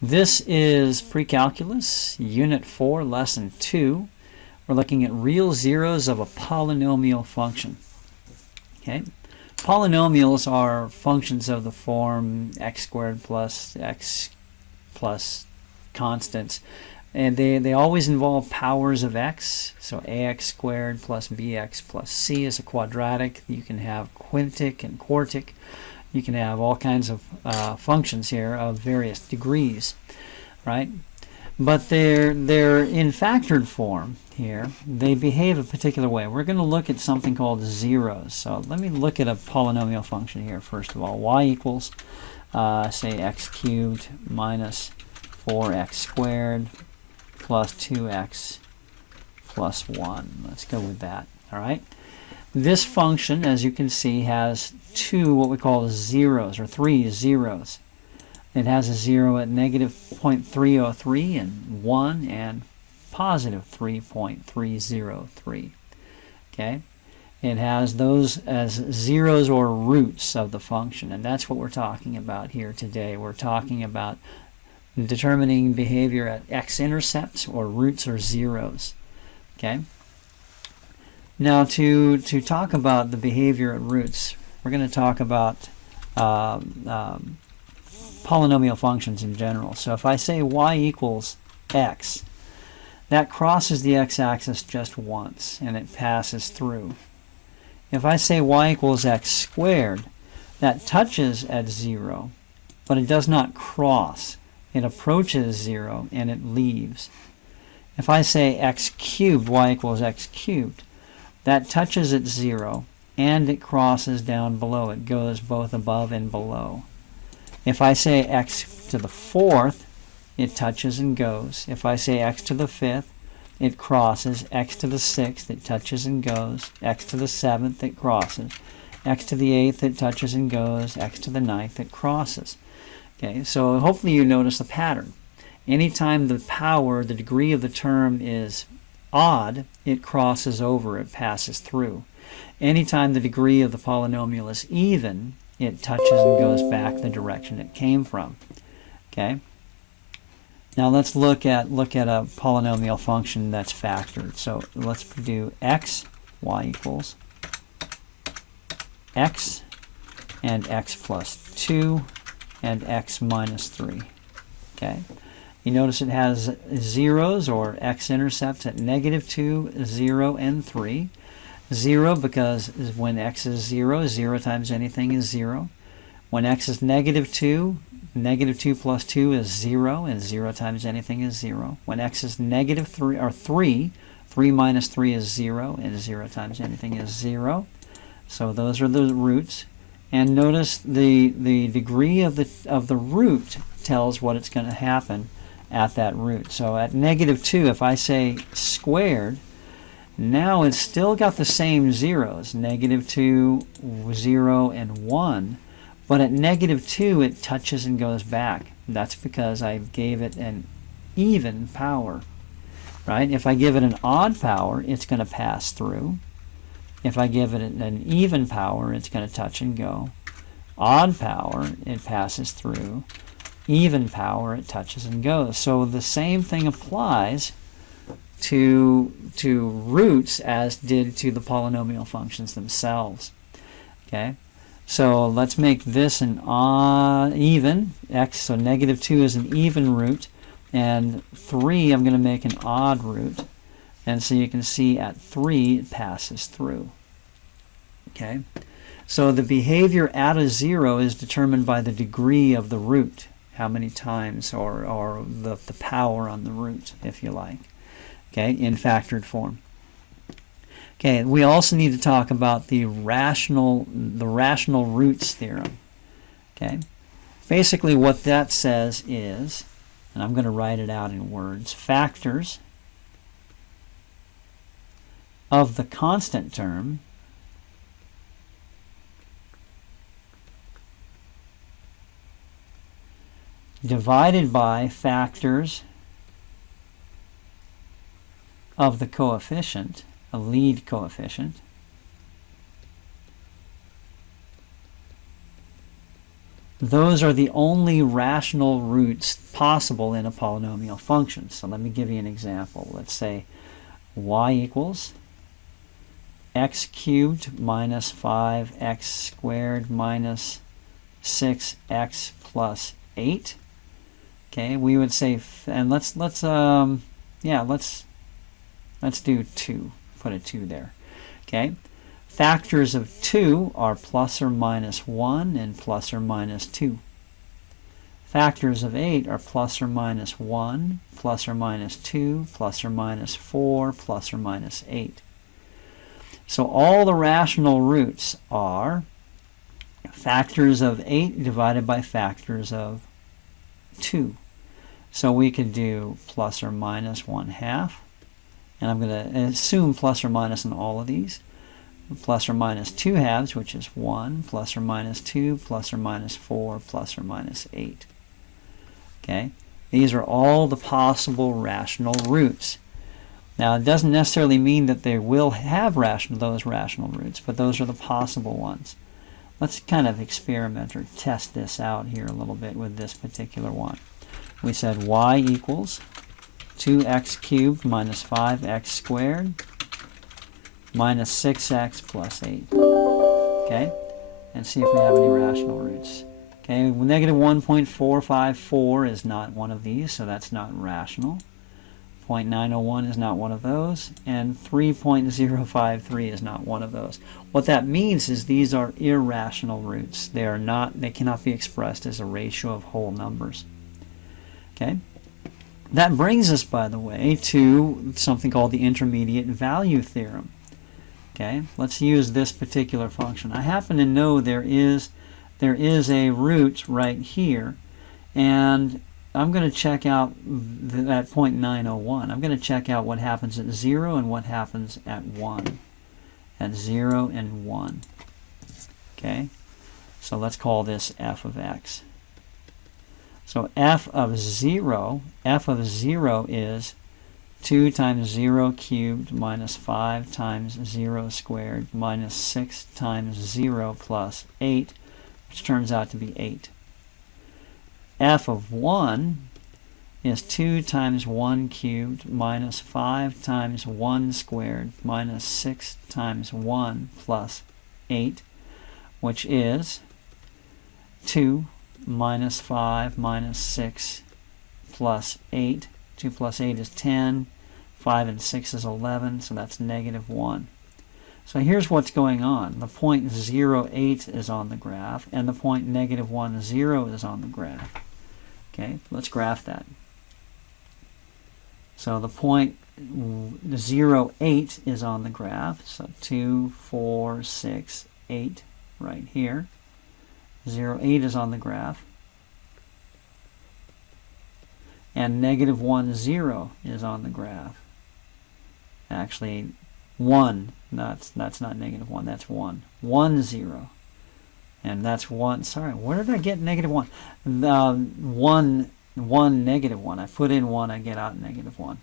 This is Pre-Calculus, Unit 4, Lesson 2. We're looking at real zeros of a polynomial function. Okay? Polynomials are functions of the form x squared plus x plus constants. And they always involve powers of x. So ax squared plus bx plus c is a quadratic. You can have quintic and quartic. You can have all kinds of functions here of various degrees, right? But they're in factored form here. They behave a particular way. We're going to look at something called zeros. So let me look at a polynomial function here first of all. Y equals, say, x cubed minus 4x squared plus 2x plus 1. Let's go with that, all right? This function, as you can see, has two what we call zeros, or three zeros. It has a 0 at negative 0.303 and 1 and positive 3.303. Okay? It has those as zeros or roots of the function, and that's what we're talking about here today. We're talking about determining behavior at x-intercepts, or roots or zeros. Okay? Now, to talk about the behavior at roots, we're going to talk about polynomial functions in general. So if I say y equals x, that crosses the x-axis just once, and it passes through. If I say y equals x squared, that touches at 0, but it does not cross. It approaches 0, and it leaves. If I say x cubed, y equals x cubed, that touches at 0, and it crosses down below. It goes both above and below. If I say x to the 4th, it touches and goes. If I say x to the 5th, it crosses. X to the 6th, it touches and goes. X to the 7th, it crosses. X to the 8th, it touches and goes. X to the 9th, it crosses. Okay, so hopefully you notice the pattern. Anytime the power, the degree of the term is odd, it crosses over, it passes through. Anytime the degree of the polynomial is even, it touches and goes back the direction it came from. Okay? Now let's look at a polynomial function that's factored. So let's do x, y equals x and x plus 2 and x minus 3. Okay? You notice it has zeros, or x-intercepts, at negative 2, 0, and 3. 0 because when x is 0, 0 times anything is 0. When x is negative 2 plus 2 is 0, and 0 times anything is 0. When x is negative 3, or 3, 3 minus 3 is 0, and 0 times anything is 0. So those are the roots. And notice the degree of the root tells what it's going to happen at that root. So at negative 2, if I say squared, now it's still got the same zeros, negative 2, 0, and 1. But at negative 2, it touches and goes back. That's because I gave it an even power, right? If I give it an odd power, it's going to pass through. If I give it an even power, it's going to touch and go. Odd power, it passes through. Even power, it touches and goes. So the same thing applies to roots as did to the polynomial functions themselves. Okay, so let's make this an even x. So negative 2 is an even root, and 3 I'm going to make an odd root. And so you can see at 3 it passes through. Okay, so the behavior at a 0 is determined by the degree of the root, how many times, or the power on the root, if you like. Okay, in factored form. Okay, we also need to talk about the rational roots theorem. Okay, basically what that says is, and I'm going to write it out in words, factors of the constant term divided by factors of the coefficient, a lead coefficient, those are the only rational roots possible in a polynomial function. So let me give you an example. Let's say y equals x cubed minus 5x squared minus 6x plus 8. Okay, we would say, and let's do 2. Put a 2 there. Okay, factors of 2 are plus or minus 1 and plus or minus 2. Factors of 8 are plus or minus 1, plus or minus 2, plus or minus 4, plus or minus 8. So all the rational roots are factors of 8 divided by factors of 2. So we could do plus or minus 1/2. And I'm going to assume plus or minus in all of these. Plus or minus 2/2, which is 1, plus or minus 2, plus or minus 4, plus or minus 8. Okay? These are all the possible rational roots. Now, it doesn't necessarily mean that they will have those rational roots, but those are the possible ones. Let's kind of experiment or test this out here a little bit with this particular one. We said y equals 2x cubed minus 5x squared minus 6x plus 8. Okay? And see if we have any rational roots. Okay, negative 1.454 is not one of these, so that's not rational. 0.901 is not one of those, and 3.053 is not one of those. What that means is these are irrational roots. They cannot be expressed as a ratio of whole numbers. Okay? That brings us, by the way, to something called the intermediate value theorem. Okay? Let's use this particular function. I happen to know there is a root right here, and I'm going to check out at 0.901. I'm going to check out what happens at 0 and what happens at 1. At 0 and 1. Okay? So let's call this f of x. So f of 0 is 2 times 0 cubed minus 5 times 0 squared minus 6 times 0 plus 8, which turns out to be 8. F of 1 is 2 times 1 cubed minus 5 times 1 squared minus 6 times 1 plus 8, which is 2 minus 5 minus 6 plus 8. 2 plus 8 is 10. 5 and 6 is 11, so that's negative 1. So here's what's going on. The point 0.08 is on the graph, and the point negative 10 is on the graph. Okay, let's graph that. So the point 0.08 is on the graph, so 2, 4, 6, 8 right here. 0.8 is on the graph. And negative 10 is on the graph. Actually, 1, that's not negative 1, that's 1. 10. And that's 1, sorry, where did I get negative 1? 1, negative 1. I put in 1, I get out negative 1.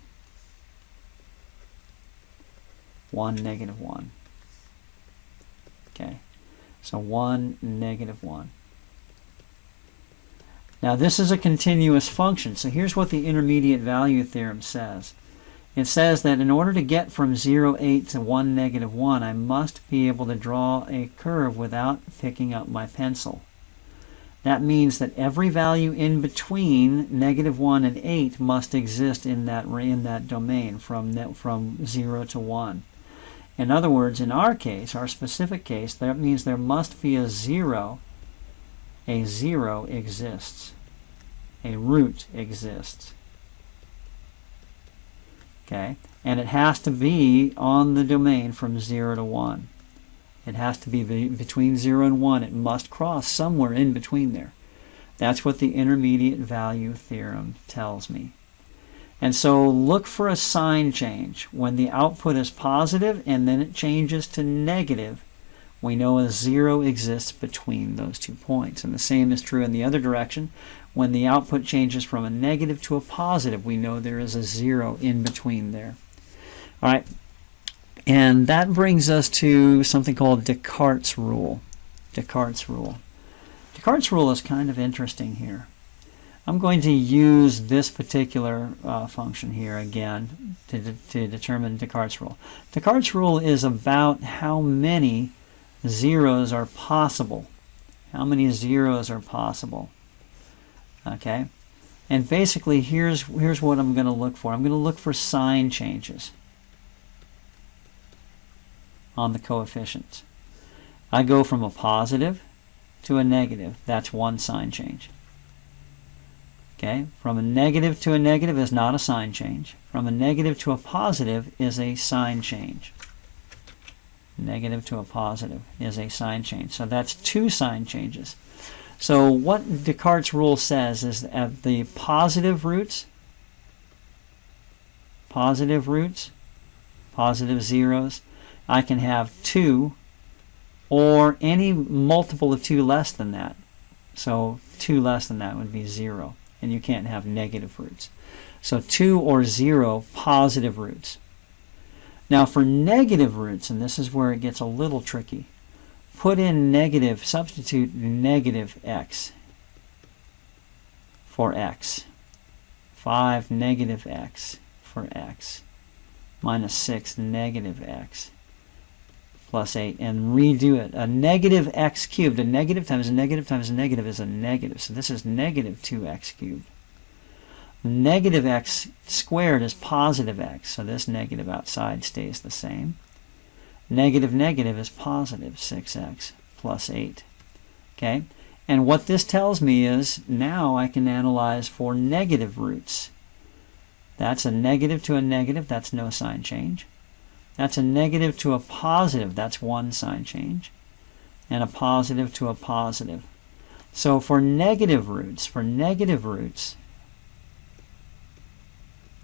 1, negative 1. Okay, so 1, negative 1. Now this is a continuous function, so here's what the intermediate value theorem says. It says that in order to get from 0.8 to 1, negative 1, I must be able to draw a curve without picking up my pencil. That means that every value in between negative 1 and 8 must exist in that domain from 0 to 1. In other words, in our case, our specific case, that means there must be a 0. A 0 exists. A root exists. Okay? And it has to be on the domain from 0 to 1. It has to be between 0 and 1. It must cross somewhere in between there. That's what the intermediate value theorem tells me. And so look for a sign change. When the output is positive and then it changes to negative, we know a 0 exists between those 2 points. And the same is true in the other direction. When the output changes from a negative to a positive, we know there is a 0 in between there. All right. And that brings us to something called Descartes Rule. Descartes Rule. Descartes' rule is kind of interesting here. I'm going to use this particular function here again to determine Descartes' rule. Descartes' rule is about how many zeros are possible. How many zeros are possible? Okay, and basically here's what I'm going to look for. I'm going to look for sign changes on the coefficients. I go from a positive to a negative. That's one sign change. Okay, from a negative to a negative is not a sign change. From a negative to a positive is a sign change. Negative to a positive is a sign change. So that's two sign changes. So what Descartes' rule says is at the positive roots, positive zeros, I can have 2 or any multiple of 2 less than that. So 2 less than that would be 0. And you can't have negative roots. So 2 or 0 positive roots. Now for negative roots, and this is where it gets a little tricky, put in negative, substitute negative x for x. 5 negative x for x. Minus 6 negative x plus 8, and redo it. A negative x cubed, a negative times a negative times a negative is a negative. So this is negative 2x cubed. Negative x squared is positive x, so this negative outside stays the same. Negative negative is positive 6x plus 8. Okay, and what this tells me is now I can analyze for negative roots. That's a negative to a negative, that's no sign change. That's a negative to a positive, that's one sign change. And a positive to a positive. So for negative roots,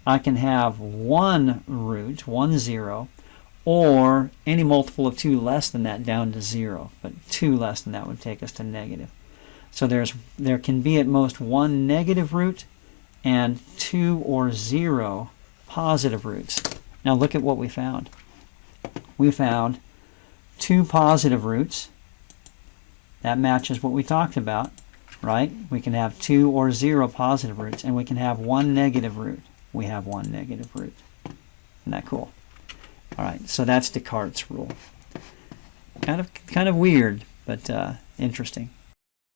I can have one root, 1, 0, or any multiple of 2 less than that down to 0. But 2 less than that would take us to negative. So there can be at most one negative root and 2 or 0 positive roots. Now look at what we found. We found 2 positive roots. That matches what we talked about, right? We can have 2 or 0 positive roots, and we can have 1 negative root. We have 1 negative root. Isn't that cool? All right, so that's Descartes' rule. Kind of weird, but interesting.